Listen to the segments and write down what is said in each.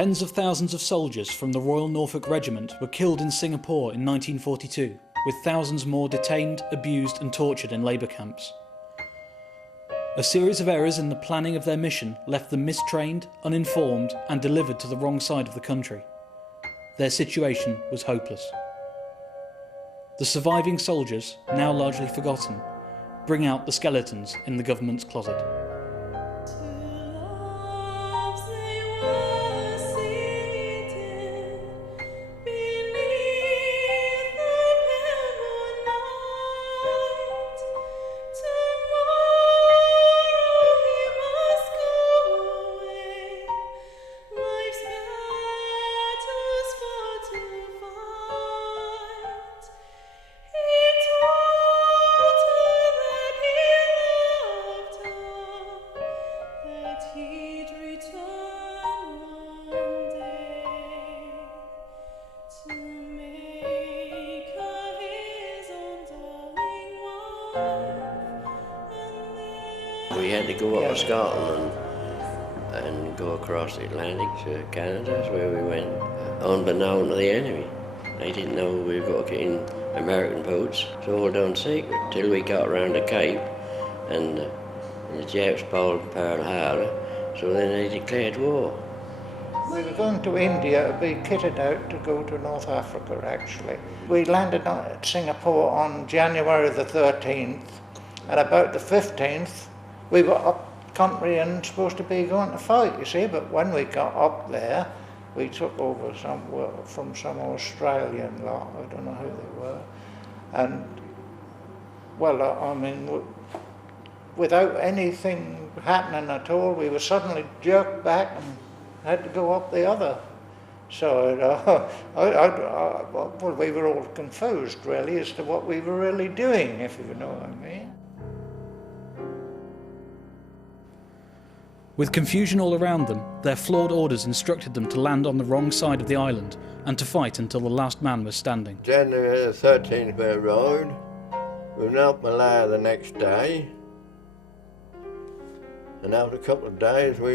Tens of thousands of soldiers from the Royal Norfolk Regiment were killed in Singapore in 1942, with thousands more detained, abused and tortured in labour camps. A series of errors in the planning of their mission left them mistrained, uninformed and delivered to the wrong side of the country. Their situation was hopeless. The surviving soldiers, now largely forgotten, bring out the skeletons in the government's closet. We had to go up to Scotland and go across the Atlantic to Canada. That's where we went, unbeknown to the enemy. They didn't know we were going to get in American boats. It's all done secret till we got around the Cape and the Japs pulled Pearl Harbor, so then they declared war. We were going to India to be kitted out to go to North Africa, actually. We landed at Singapore on January the 13th, and about the 15th, we were up country and supposed to be going to fight, you see, but when we got up there, we took over from some Australian lot, I don't know who they were, and, well, I mean, without anything happening at all, we were suddenly jerked back and had to go up the other side. Well, we were all confused, really, as to what we were really doing, if you know what I mean. With confusion all around them, their flawed orders instructed them to land on the wrong side of the island and to fight until the last man was standing. January the 13th we arrived. We went up Malaya the next day. And after a couple of days we,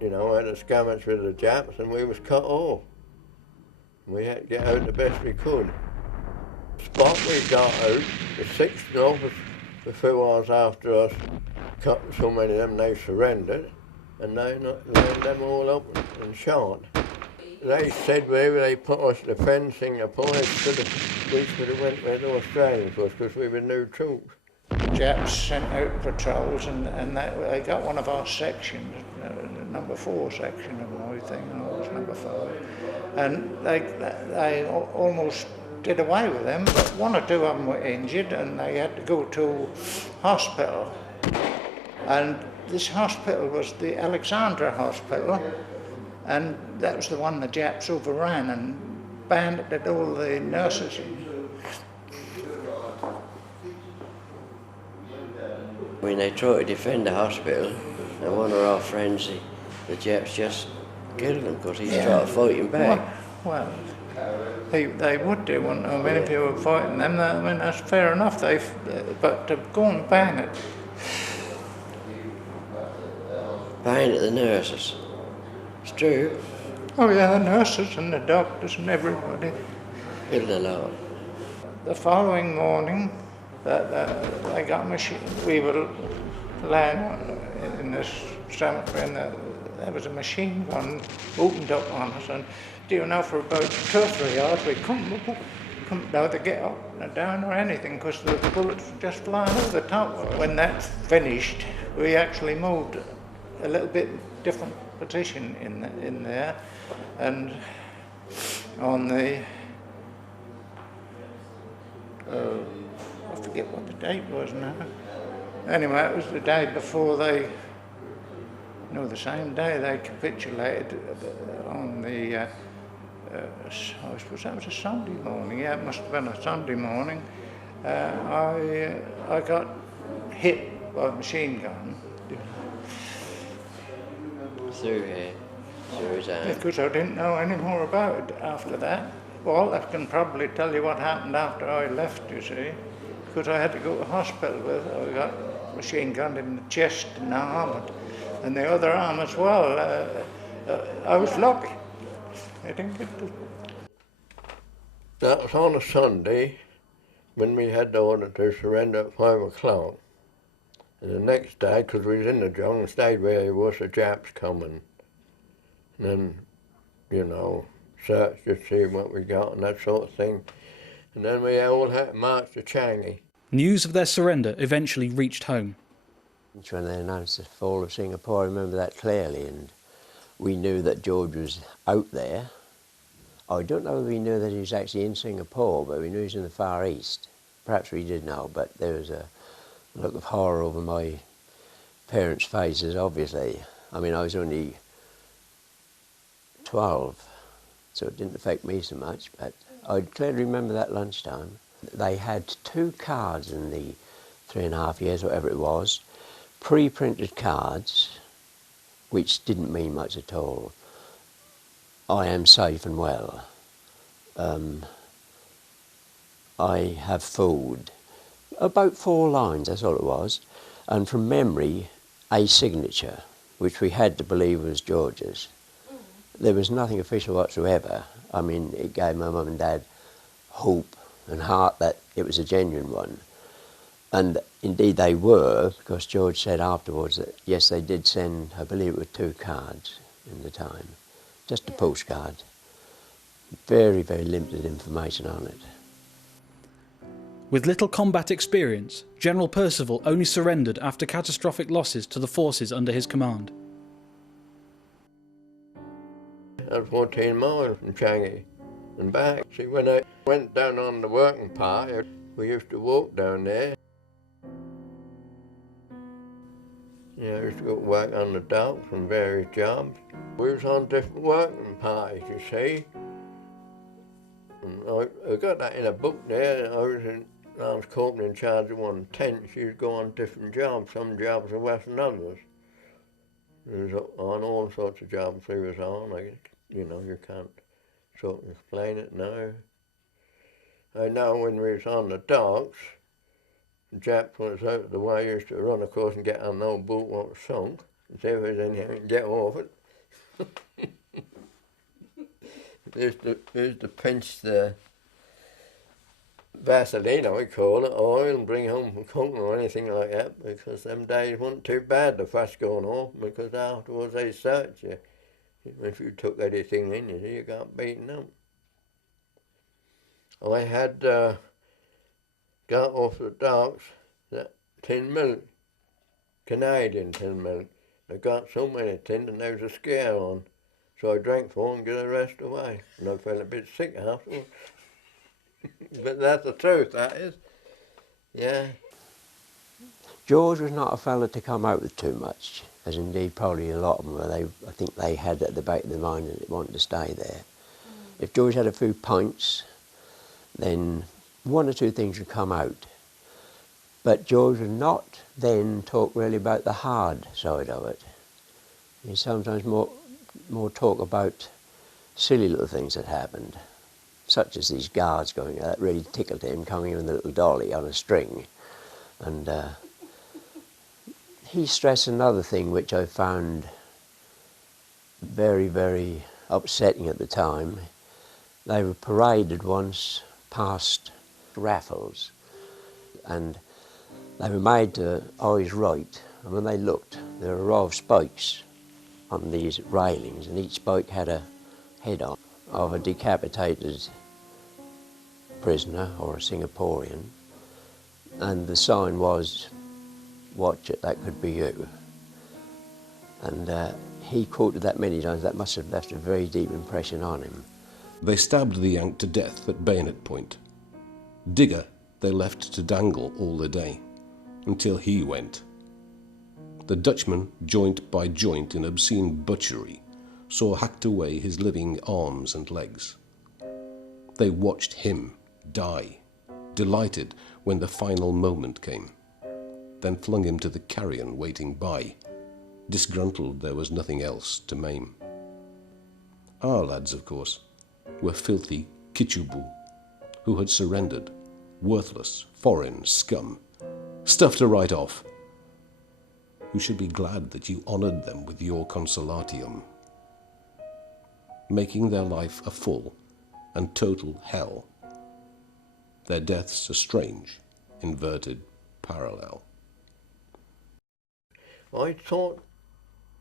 had a skirmish with the Japs and we was cut off. We had to get out the best we could. The spot we got out, the 6th Norfolk, a few hours after us, cut so many of them, they surrendered, and they lined them all up and shot. They said wherever they put us to defend Singapore, we should have went where the Australians was, because we were new troops. The Japs sent out patrols, and they got one of our sections, number 4 section of my thing, and it was number 5, and they almost did away with them, but 1 or 2 of them were injured, and they had to go to hospital. And this hospital was the Alexandra Hospital, and that was the one the Japs overran and banded all the nurses. When they tried to defend the hospital, and one of our friends, the Japs just killed him because he started fighting back. Well, they would do, wouldn't they? I mean, if you were fighting them, I mean, that's fair enough, but to go and bang it. Bang at the nurses. It's true. Oh yeah, the nurses and the doctors and everybody. Killed a lot. The following morning, they got a machine. We were lying in this cemetery, and there was a machine gun opened up on us, and do you know, for about 2 or 3 hours we couldn't know to get up or down or anything, because the bullets were just flying over the top. When that finished, we actually moved a little bit different position in there, and on the I forget what the date was now. Anyway, it was the day before the same day they capitulated on the, I suppose that was a Sunday morning. Yeah, it must have been a Sunday morning. I got hit by a machine gun. Through his arm. Because I didn't know any more about it after that. Well, I can probably tell you what happened after I left, you see, because I had to go to hospital with it. I got machine gunned in the chest and the arm, and the other arm as well. I was lucky. I didn't get to... That was on a Sunday when we had the order to surrender at 5 o'clock. And the next day, because we was in the jungle and stayed where he was, the Japs coming. And then, you know, search to see what we got and that sort of thing. And then we all had to march to Changi. News of their surrender eventually reached home. When they announced the fall of Singapore, I remember that clearly, and we knew that George was out there. I don't know if we knew that he was actually in Singapore, but we knew he was in the Far East. Perhaps we did know, but there was a look of horror over my parents' faces, obviously. I mean, I was only 12, so it didn't affect me so much, but I clearly remember that lunchtime. They had 2 cards in the 3.5 years, whatever it was, pre-printed cards, which didn't mean much at all. I am safe and well. I have food. About 4 lines, that's all it was. And from memory, a signature, which we had to believe was George's. There was nothing official whatsoever. I mean, it gave my mum and dad hope and heart that it was a genuine one. And indeed they were, because George said afterwards that yes, they did send, I believe it were 2 cards in the time. Just a postcard. Very, very limited information on it. With little combat experience, General Percival only surrendered after catastrophic losses to the forces under his command. That was 14 miles from Changi and back. See, when I went down on the working part, we used to walk down there. Yeah, I used to go work on the docks and various jobs. We was on different working parties, you see. And I got that in a book there. I was corporal in charge of one tent. She would go on different jobs. Some jobs were worse than others. There was on all sorts of jobs we was on. You know, you can't sort of explain it now. I know when we was on the docks, the Jap was out of the way, used to run across and get on the old boat what was sunk, and see if there's anything and get off it. Used to pinch the Vaseline, I call it, oil, and bring home from cooking or anything like that, because them days weren't too bad, the fuss going off, because afterwards they search you. If you took anything in, you got beaten up. I had got off the docks that tin milk, Canadian tin milk. I got so many tin and there was a scare on. So I drank 4 and got the rest away. And I felt a bit sick afterwards. But that's the truth, that is. Yeah. George was not a fella to come out with too much, as indeed probably a lot of them were. I think they had at the back of their mind that they wanted to stay there. If George had a few pints, then 1 or 2 things would come out. But George would not then talk really about the hard side of it. He sometimes more talk about silly little things that happened, such as these guards going, that really tickled him, coming in with a little dolly on a string. And he stressed another thing which I found very, very upsetting at the time. They were paraded once past Raffles, and they were made to eyes right, and when they looked, there were a row of spikes on these railings, and each spike had a head on of a decapitated prisoner or a Singaporean, and the sign was, "Watch it, that could be you." And he quoted that many times. That must have left a very deep impression on him. They stabbed the Yank to death at bayonet point. Digger they left to dangle all the day, until he went. The Dutchman, joint by joint in obscene butchery, saw hacked away his living arms and legs. They watched him die, delighted when the final moment came, then flung him to the carrion waiting by, disgruntled there was nothing else to maim. Our lads, of course, were filthy Kichubu, who had surrendered, worthless, foreign scum, stuff to write off. You should be glad that you honoured them with your consolatium. making their life a full and total hell. Their deaths a strange, inverted parallel. I thought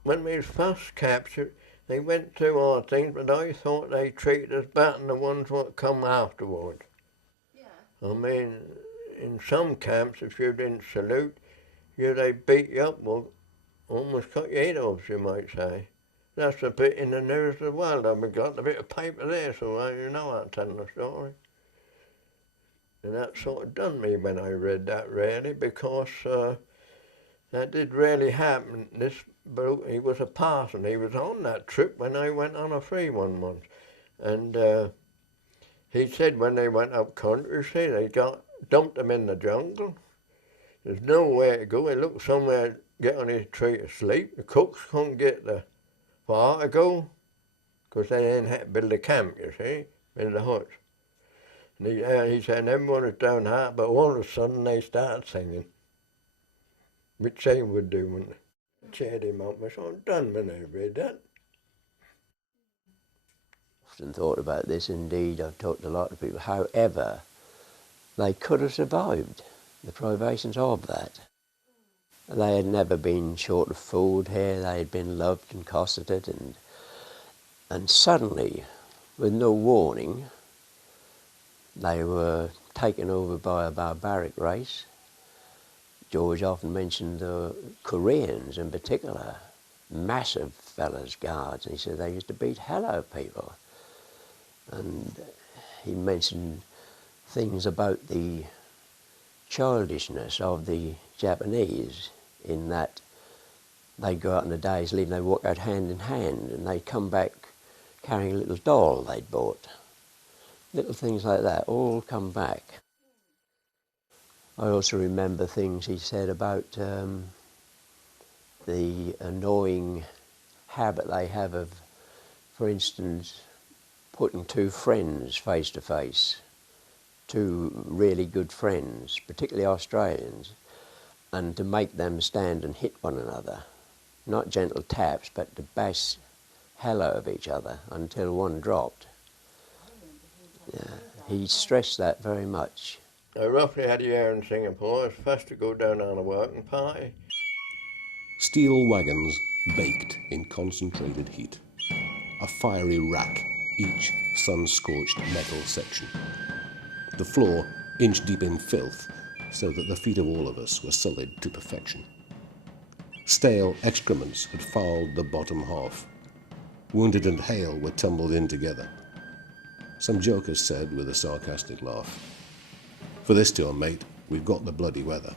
when we was first captured, they went through our things, but I thought they treated us better than the ones that come afterward. Yeah. I mean, in some camps, if you didn't salute, they beat you up or almost cut your head off, you might say. That's a bit in the news as well. I've got a bit of paper there, so you know I'm telling the story. And that sort of done me when I read that, really, because that did really happen. This bloke, he was a parson. He was on that trip when I went on a free one once. And he said when they went up country, they dumped him in the jungle. There's nowhere to go. He looked somewhere to get on his tree to sleep. The cooks couldn't get the fire to go because they didn't have to build a camp, you see, build a hut. And he said everyone was down hard, but all of a sudden they started singing, which they would do when they cheered him up. I was all done when I read that. Often thought about this, indeed, I've talked to a lot of people. However, they could have survived the privations of that. They had never been short of food here, they had been loved and cosseted, and suddenly, with no warning, they were taken over by a barbaric race. George often mentioned the Koreans in particular, massive fellas, guards, and he said they used to beat hell out of people. And he mentioned things about the childishness of the Japanese, in that they go out on the days leave and they walk out hand in hand, and they come back carrying a little doll they'd bought. Little things like that all come back. I also remember things he said about the annoying habit they have of, for instance, putting two friends face to face, two really good friends, particularly Australians, and to make them stand and hit one another. Not gentle taps, but to bash hell out of each other until one dropped. Yeah, he stressed that very much. I roughly had a year in Singapore. I was first to go down on a working party. Steel wagons baked in concentrated heat. A fiery rack, each sun-scorched metal section. The floor inch-deep in filth, so that the feet of all of us were sullied to perfection. Stale excrements had fouled the bottom half. Wounded and hale were tumbled in together. Some jokers said with a sarcastic laugh, "For this tour, mate, we've got the bloody weather."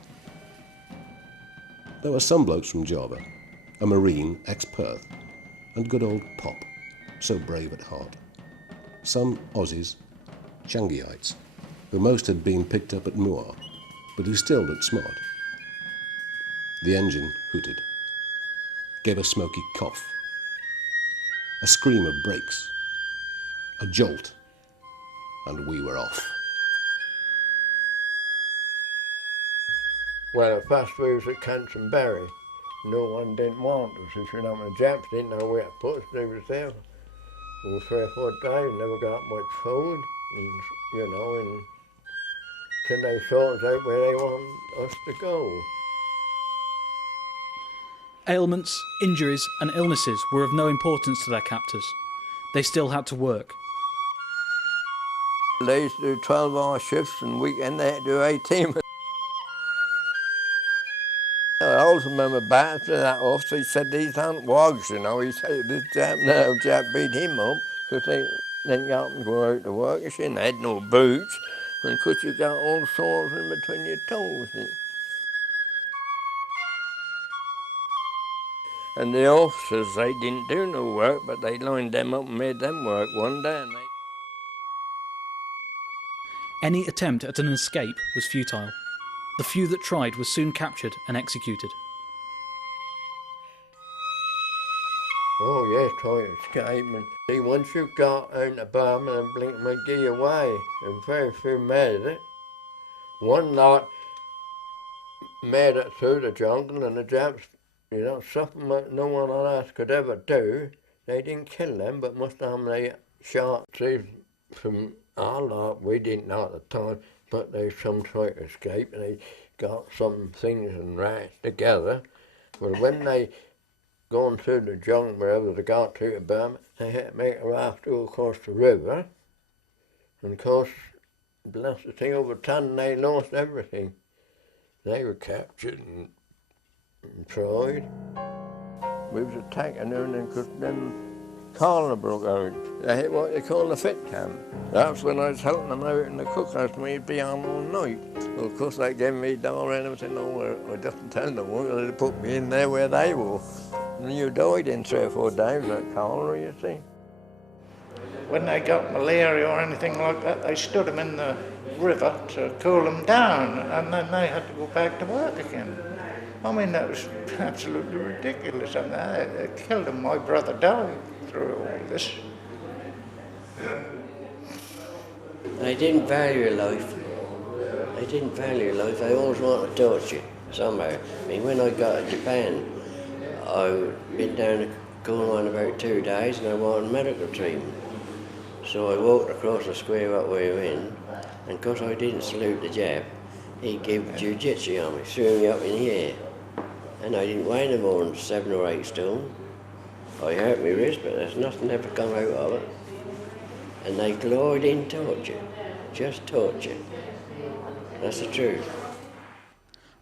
There were some blokes from Java, a Marine, ex-Perth, and good old Pop, so brave at heart. Some Aussies, Changiites, who most had been picked up at Muar, but who still looked smart. The engine hooted, gave a smoky cough, a scream of brakes, a jolt, and we were off. Well, at first we was at Canterbury. No one didn't want us, if you know, the Japs didn't know where to put us. They was there for 3 or 4 days, never got much food, and, and till they sort out where they want us to go. Ailments, injuries and illnesses were of no importance to their captors. They still had to work. They used to do 12-hour shifts, and weekend they had to do 18. I also remember back to that officer, he said, "These aren't wogs, you know." He said, "This Jap beat him up because they didn't get up and go out to work. You see, and they had no boots, and of course you got all sores in between your toes." And the officers, they didn't do no work, but they lined them up and made them work one day. And Any attempt at an escape was futile. The few that tried were soon captured and executed. oh yes, try to escape. And see, once you've got out of Burma and blink McGee away, and very few made it. One lot made it through the jungle, and the Japs, something that no one on earth could ever do. They didn't kill them, but most of them they shot. See, from our lot, we didn't know at the time, but they some tried to escape and they got some things and rats together. Well, when they gone through the jungle wherever they got to Burma, they had to make a raft to go across the river. And of course, bless the thing, over time they lost everything. They were captured and tried. We was attacking them because then cholera broke out. They hit what they call the fit camp. That's when I was helping them out in the cookhouse and we'd be on all night. Well, of course they gave me down and everything. No, I didn't tell them what, they put me in there where they were. And you died in 3 or 4 days of cholera, you see. When they got malaria or anything like that, they stood them in the river to cool them down, and then they had to go back to work again. I mean, that was absolutely ridiculous. I mean, they killed them. My brother died through all this. They didn't value life. They didn't value life. They always wanted to torture you somehow. I mean, when I got to Japan, I'd been down to Cornwall about 2 days and I wanted medical treatment. So I walked across the square up we were in, and because I didn't salute the Jap, he gave jiu-jitsu on me, threw me up in the air. And I didn't weigh no more than 7 or 8 stone. I hurt my wrist, but there's nothing ever come out of it. And they gloried in torture, just torture. That's the truth.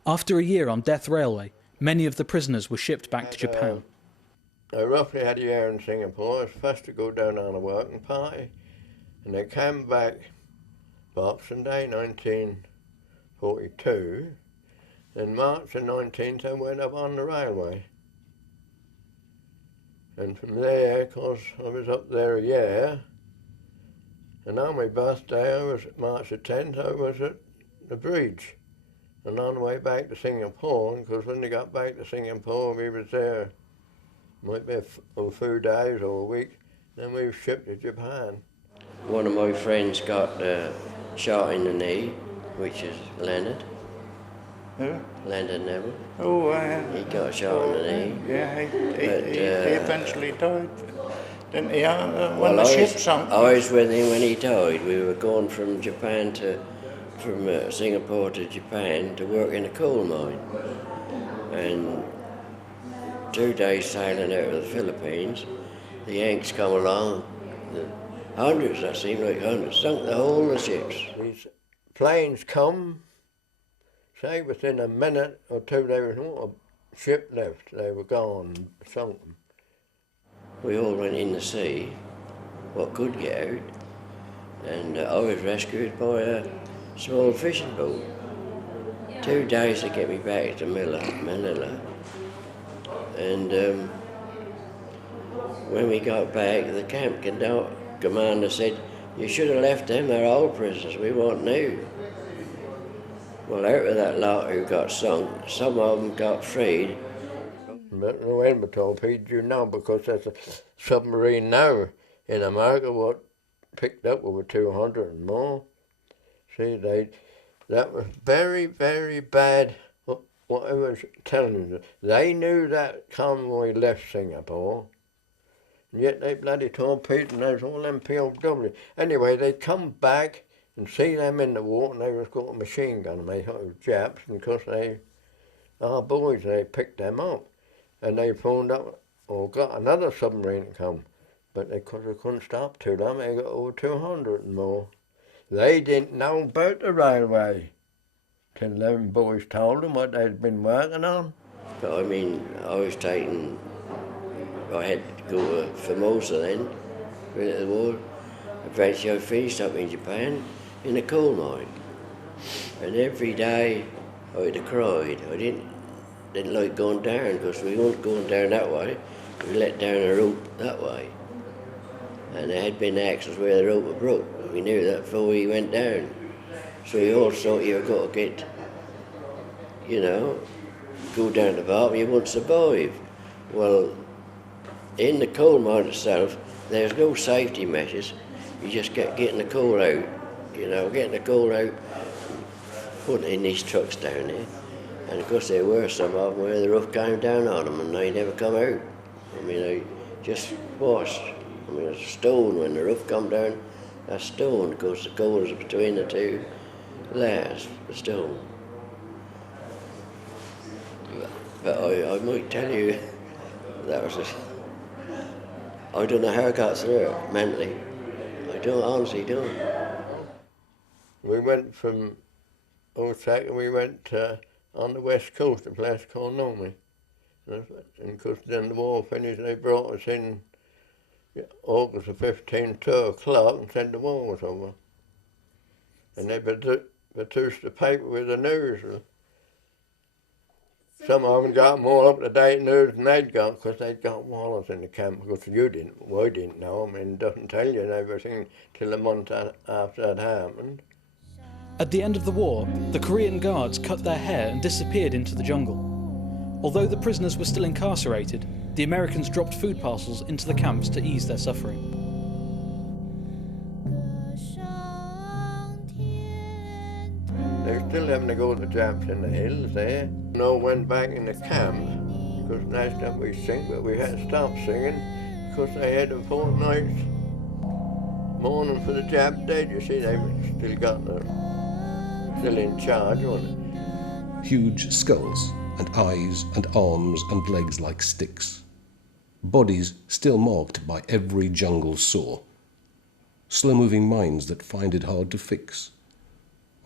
After a year on Death Railway, many of the prisoners were shipped back to Japan. I roughly had a year in Singapore. I was first to go down on a working party, and they came back Boxing Day 1942. In March the 19th, I went up on the railway. And from there, of course, I was up there a year. And on my birthday, March the 10th, I was at the bridge. And on the way back to Singapore, because when they got back to Singapore, we was there, might be a few days or a week, then we were shipped to Japan. One of my friends got shot in the knee, which is Leonard. Who? Leonard Neville. Oh, He got shot in the knee. yeah, he But, eventually died, didn't he? When Well, the ship sunk. I was with him when he died. We were going from Singapore to Japan to work in a coal mine. And 2 days sailing out of the Philippines, the Yanks come along, hundreds, that seemed like hundreds, sunk the whole of the ships. These planes come, say within a minute or two, there was not a ship left. They were gone, sunk them. We all went in the sea, what could get out, and I was rescued by a small fishing boat. 2 days to get me back to Manila. And when we got back, the camp commander said, "You should have left them, they're old prisoners, we want new." Well, out of that lot who got sunk, some of them got freed. But no end but torpedoed you now, because there's a submarine now in America what picked up over 200 and more. See, that was very, very bad. What I was telling you, they knew that convoy left Singapore, and yet they bloody torpedoed, and there's all them POW. Anyway, they come back and see them in the water, and they was got a machine gun, and they thought it was Japs, and because our boys, they picked them up, and they phoned up, or got another submarine to come, but they couldn't stop to them, they got over 200 and more. They didn't know about the railway till them boys told them what they'd been working on. But I mean, I had to go to Formosa then, right at the war. Eventually I finished up in Japan in a coal mine. And every day I'd have cried. I didn't like going down, because we weren't going down that way. We let down a rope that way. And there had been accidents where the rope was broke. We knew that before we went down. So you all thought you were going to get, go down the bottom, you wouldn't survive. Well, in the coal mine itself, there's no safety measures. You just getting the coal out, getting the coal out, putting it in these trucks down there. And of course there were some of them where the roof came down on them and they never come out. I mean, just washed. I mean, it's a stone when the roof come down. A stone goes between the two layers, the stone. But I might tell you, that was I don't know how I got through it mentally. I honestly don't. We went from Osaka, we went on the west coast, a place called Nomi. And because then the war finished, they brought us in August the 15th, 2 o'clock, and said the war was over. And they produced the paper with the news. Some of them got more up-to-date news than they'd got, because they'd got wallers in the camp, because we didn't know. I mean, it doesn't tell you everything till a month after that happened. At the end of the war, the Korean guards cut their hair and disappeared into the jungle. Although the prisoners were still incarcerated, the Americans dropped food parcels into the camps to ease their suffering. They were still having to go to the Japs in the hills there. No went back in the camp, because next time we sing, but we had to stop singing because they had a fortnight mourning for the Jap dead. You see, they still in charge, weren't they? Huge skulls and eyes and arms and legs like sticks. Bodies still marked by every jungle saw. Slow-moving minds that find it hard to fix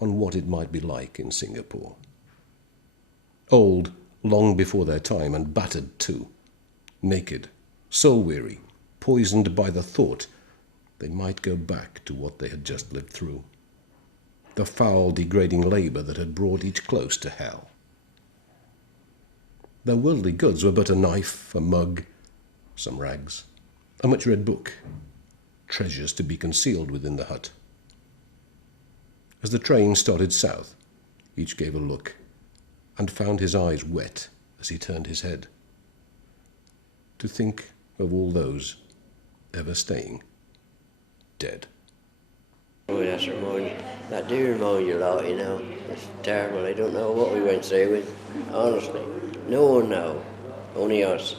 on what it might be like in Singapore. Old, long before their time, and battered too. Naked, soul-weary, poisoned by the thought they might go back to what they had just lived through. The foul, degrading labour that had brought each close to hell. Their worldly goods were but a knife, a mug, some rags, a much-read book, treasures to be concealed within the hut. As the train started south, each gave a look, and found his eyes wet as he turned his head. To think of all those ever staying dead. Oh, that do remind you a lot, you know. It's terrible. I don't know what we went through with, honestly. No one knows, only us.